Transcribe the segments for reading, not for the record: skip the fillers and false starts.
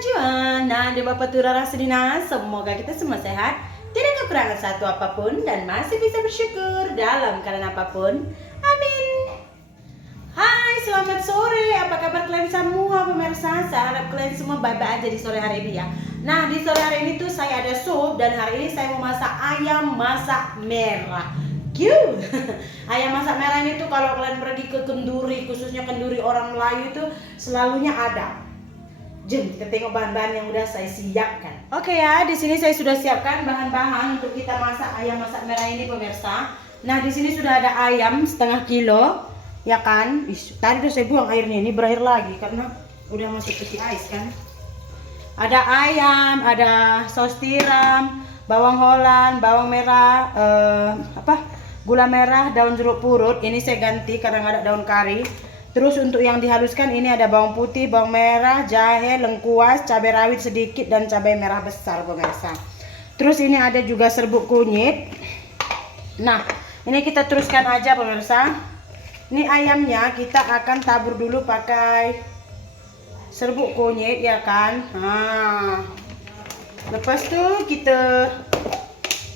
kemajuan. Nah, di Bapak Tura Rasulina, semoga kita semua sehat, tidak kekurangan satu apapun, dan masih bisa bersyukur dalam keadaan apapun. Amin. Hai, selamat sore. Apa kabar kalian semua pemirsa? Saya harap kalian semua baik-baik aja di sore hari ini ya. Nah, di sore hari ini tuh saya ada sup, dan hari ini saya mau masak ayam masak merah. Ayam masak merah ini tuh kalau kalian pergi ke kenduri, khususnya kenduri orang Melayu itu selalunya ada. Jom kita tengok bahan-bahan yang udah saya siapkan. Oke ya, di sini saya sudah siapkan bahan-bahan untuk kita masak ayam masak merah ini pemirsa. Nah, di sini sudah ada ayam setengah kilo, ya kan? Tadi udah saya buang airnya, ini berair lagi karena udah masuk peti ais kan. Ada ayam, ada saus tiram, bawang holland, bawang merah, gula merah, daun jeruk purut. Ini saya ganti karena nggak ada daun kari. Terus untuk yang dihaluskan ini ada bawang putih, bawang merah, jahe, lengkuas, cabai rawit sedikit, dan cabai merah besar pemirsa. Terus ini ada juga serbuk kunyit. Nah, ini kita teruskan aja pemirsa. Ini ayamnya kita akan tabur dulu pakai serbuk kunyit ya kan. Nah, lepas tuh kita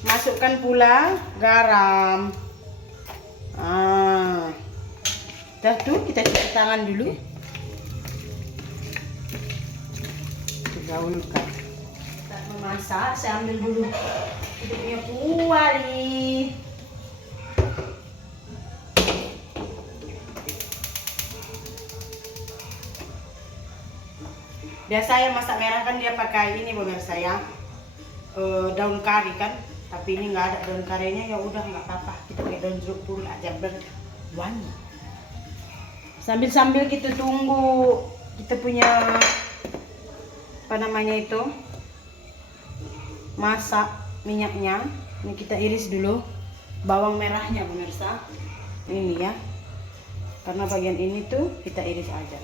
masukkan pula garam. Dah tuh kita cuci tangan dulu. Gaulkan. Kita memasak, saya ambil dulu kita punya kuali. Biasa ya masak merah kan dia pakai ini pemirsa ya, daun kari kan. Tapi ini nggak ada daun karinya, ya udah nggak apa-apa, kita pakai daun jeruk purut aja berwangi. Sambil kita tunggu kita punya apa namanya itu masak minyaknya. Ini kita iris dulu bawang merahnya pemirsa. Ini ya, karena bagian ini tuh kita iris aja.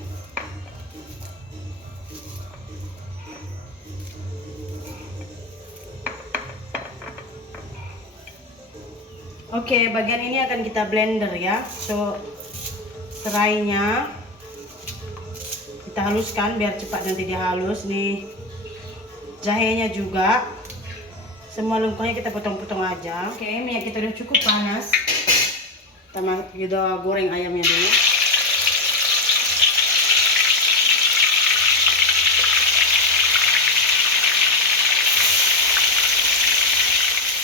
Oke, bagian ini akan kita blender ya. So, serainya kita haluskan biar cepat nanti dia halus. Nih, jahenya juga. Semua lengkuasnya kita potong-potong aja. Oke, minyak kita udah cukup panas. Kita goreng ayamnya dulu.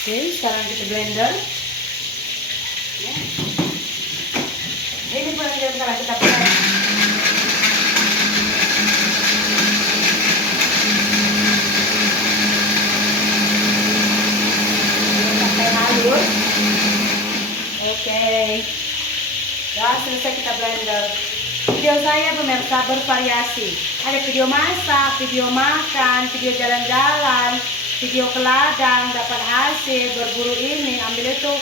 Oke, sekarang kita blender. Ya. Ini pun sekarang kita pakai. Sampai halus. Oke. Ya, selesai kita blender. Video saya pemirsa bervariasi. Ada video masak, video makan, video jalan-jalan, video ke ladang, dapat hasil, berburu ini, ambil itu.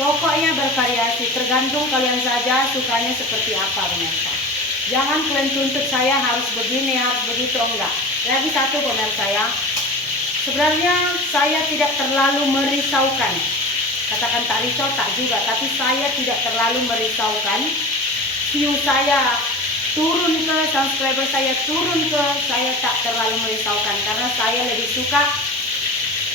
Pokoknya bervariasi, tergantung kalian saja sukanya seperti apa pemirsa. Jangan kalian tuntut saya harus begini, harus begitu, enggak. Lagi satu pemirsa ya, sebenarnya saya tidak terlalu merisaukan. Katakan tak risau, tak juga, tapi saya tidak terlalu merisaukan. View saya turun ke, subscriber saya turun ke, saya tak terlalu merisaukan. Karena saya lebih suka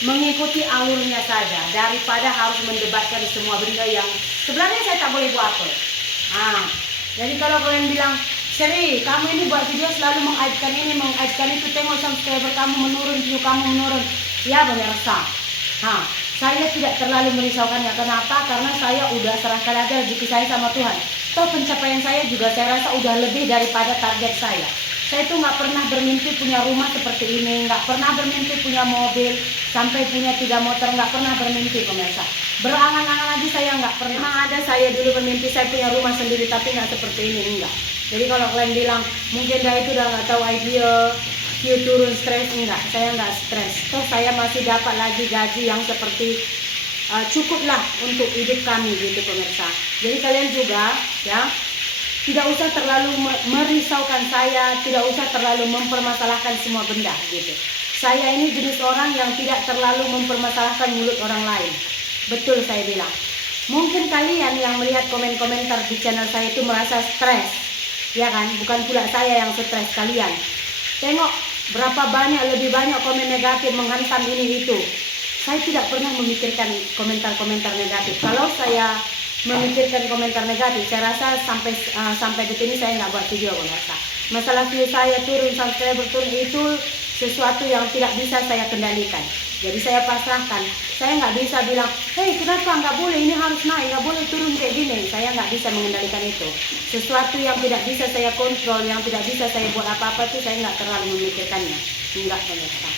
mengikuti alurnya saja daripada harus mendebatkan semua benda yang sebenarnya saya tak boleh buat apa. Jadi kalau kalian bilang, Seri, kamu ini buat video selalu mengaibkan ini, mengaibkan itu, tengok subscriber kamu menurun, view kamu menurun. Ya pemirsa, saya tidak terlalu merisaukannya. Kenapa? Karena saya udah serahkan aja rezeki saya sama Tuhan. Toh pencapaian saya juga saya rasa udah lebih daripada target saya. Saya tuh nggak pernah bermimpi punya rumah seperti ini, nggak pernah bermimpi punya mobil, sampai punya 3 motor, nggak pernah bermimpi pemirsa. Berangan-angan aja saya nggak pernah. Memang ada saya dulu bermimpi saya punya rumah sendiri, tapi nggak seperti ini, enggak. Jadi kalau kalian bilang mungkin dia itu udah nggak tahu idea, view turun, stres, enggak. Saya nggak stres. Toh saya masih dapat lagi gaji yang seperti cukuplah untuk hidup kami gitu pemirsa. Jadi kalian juga ya, tidak usah terlalu merisaukan saya, tidak usah terlalu mempermasalahkan semua benda gitu. Saya ini jenis orang yang tidak terlalu mempermasalahkan mulut orang lain. Betul saya bilang. Mungkin kalian yang melihat komen-komentar di channel saya itu merasa stres, ya kan? Bukan pula saya yang stres, kalian. Tengok berapa banyak, lebih banyak komen negatif menghantam ini itu. Saya tidak pernah memikirkan komentar-komentar negatif. Kalau saya memikirkan komentar negatif, saya rasa sampai detik ini saya nggak buat video pemirsa. Masalah view saya turun, subscriber turun itu sesuatu yang tidak bisa saya kendalikan. Jadi saya pasrahkan. Saya nggak bisa bilang, hei kenapa nggak boleh, ini harus naik, nggak boleh turun kayak gini. Saya nggak bisa mengendalikan itu. Sesuatu yang tidak bisa saya kontrol, yang tidak bisa saya buat apa-apa itu saya nggak terlalu memikirkannya. Enggak pemirsa.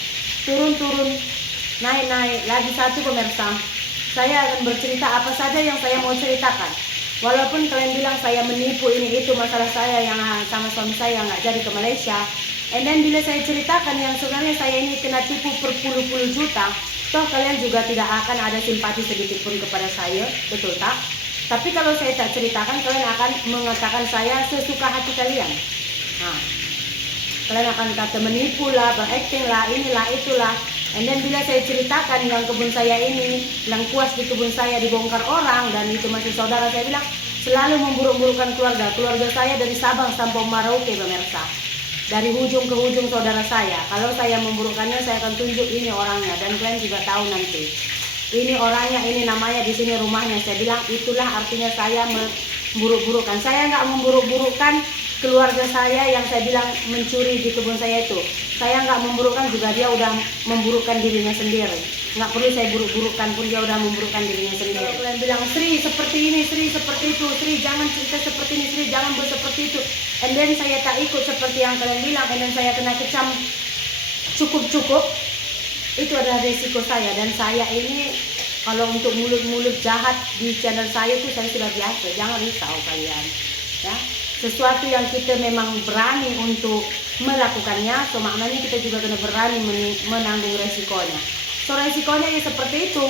Turun-turun, naik-naik, lagi satu pemirsa. Saya akan bercerita apa saja yang saya mau ceritakan. Walaupun kalian bilang saya menipu ini itu masalah saya yang sama suami saya nggak jadi ke Malaysia. And then bila saya ceritakan yang sebenarnya saya ini kena tipu berpuluh-puluh juta, toh kalian juga tidak akan ada simpati sedikit pun kepada saya, betul tak? Tapi kalau saya tak ceritakan, kalian akan mengatakan saya sesuka hati kalian. Nah, kalian akan kata menipu lah, berakting lah, inilah, itulah. And then bila saya ceritakan yang kebun saya ini, yang kuas di kebun saya dibongkar orang, dan itu masih saudara saya bilang, selalu memburuk-burukkan keluarga saya dari Sabang sampai Merauke pemirsa. Dari ujung ke ujung saudara saya. Kalau saya memburukkannya, saya akan tunjuk ini orangnya, dan kalian juga tahu nanti. Ini orangnya, ini namanya, di sini rumahnya. Saya bilang itulah artinya saya memburuk-burukkan. Saya nggak memburuk-burukkan keluarga saya yang saya bilang mencuri di kebun saya itu. Saya nggak memburukkan, juga dia udah memburukkan dirinya sendiri. Nggak perlu saya buruk-burukkan pun dia udah memburukkan dirinya sendiri. Kalau kalian bilang, Sri seperti ini, Sri seperti itu, Sri jangan cerita seperti ini, Sri jangan seperti itu. And then saya tak ikut seperti yang kalian bilang, and then saya kena kecam cukup-cukup. Itu adalah risiko saya, dan saya ini kalau untuk mulut-mulut jahat di channel saya itu saya sudah biasa. Jangan risau kalian, ya. Sesuatu yang kita memang berani untuk melakukannya, so maknanya kita juga kena berani menanggung resikonya. So resikonya ya seperti itu.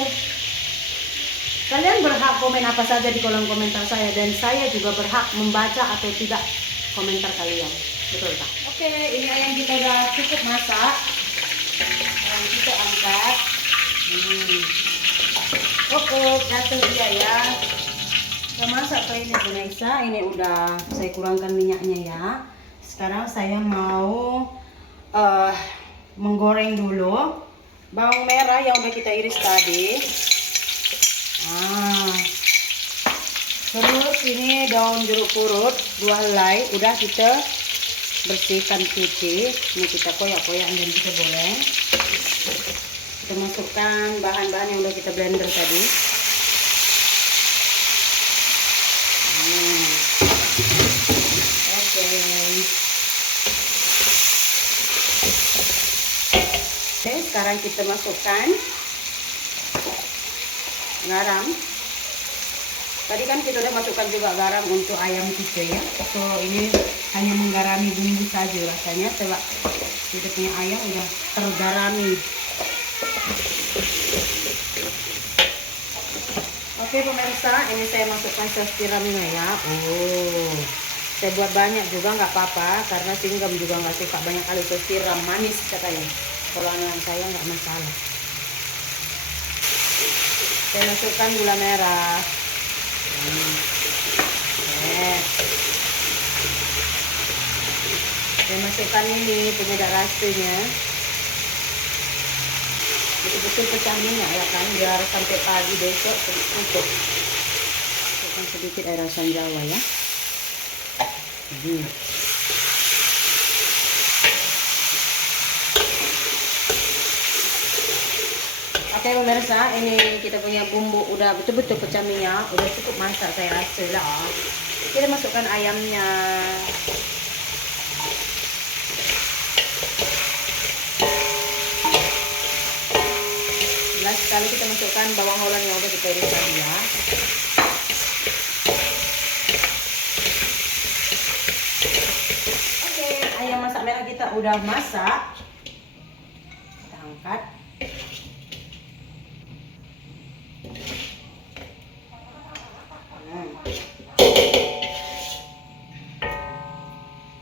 Kalian berhak komen apa saja di kolom komentar saya, dan saya juga berhak membaca atau tidak komentar kalian, betul tak? Oke, ini ayam kita udah cukup masak. Ayam kita angkat. Oke, datang dia ya. Udah masak kok ini pemirsa, ini udah saya kurangkan minyaknya ya. Sekarang saya mau menggoreng dulu bawang merah yang udah kita iris tadi. Terus ini daun jeruk purut 2 helai udah kita bersihkan cuci. Ini kita koyak-koyak dan kita goreng. Kita masukkan bahan-bahan yang udah kita blender tadi. Oke, sekarang kita masukkan garam. Tadi kan kita udah masukkan juga garam untuk ayam kita ya. So ini hanya menggarami bumbu saja rasanya, sebab kita punya ayam udah tergarami. Oke pemirsa, ini saya masukkan saus tiramnya ya. Saya buat banyak juga nggak apa-apa, karena Singgam juga nggak suka banyak kali saus tiram, manis katanya. Kalau anak saya nggak masalah. Saya masukkan gula merah. Saya masukkan ini penyedap rasanya. Betul-betul pecah minyak ya kan, biar sampai pagi besok cukup. Masukkan sedikit air asam jawa ya. Oke pemirsa, ini kita punya bumbu udah betul-betul pecah minyak, udah cukup masak saya rasa lah. Kita masukkan ayamnya. Sekali kita masukkan bawang holland yang udah kita iris tadi ya. Oke, ayam masak merah kita udah masak. Kita angkat.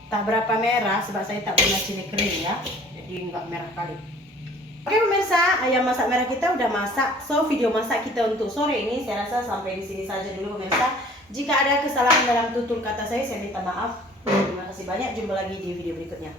Tak berapa merah sebab saya tak punya cili kering ya, jadi enggak merah kali. Oke pemirsa, ayam masak merah kita udah masak. So video masak kita untuk sore ini saya rasa sampai di sini saja dulu pemirsa. Jika ada kesalahan dalam tutur kata saya minta maaf. Terima kasih banyak. Jumpa lagi di video berikutnya.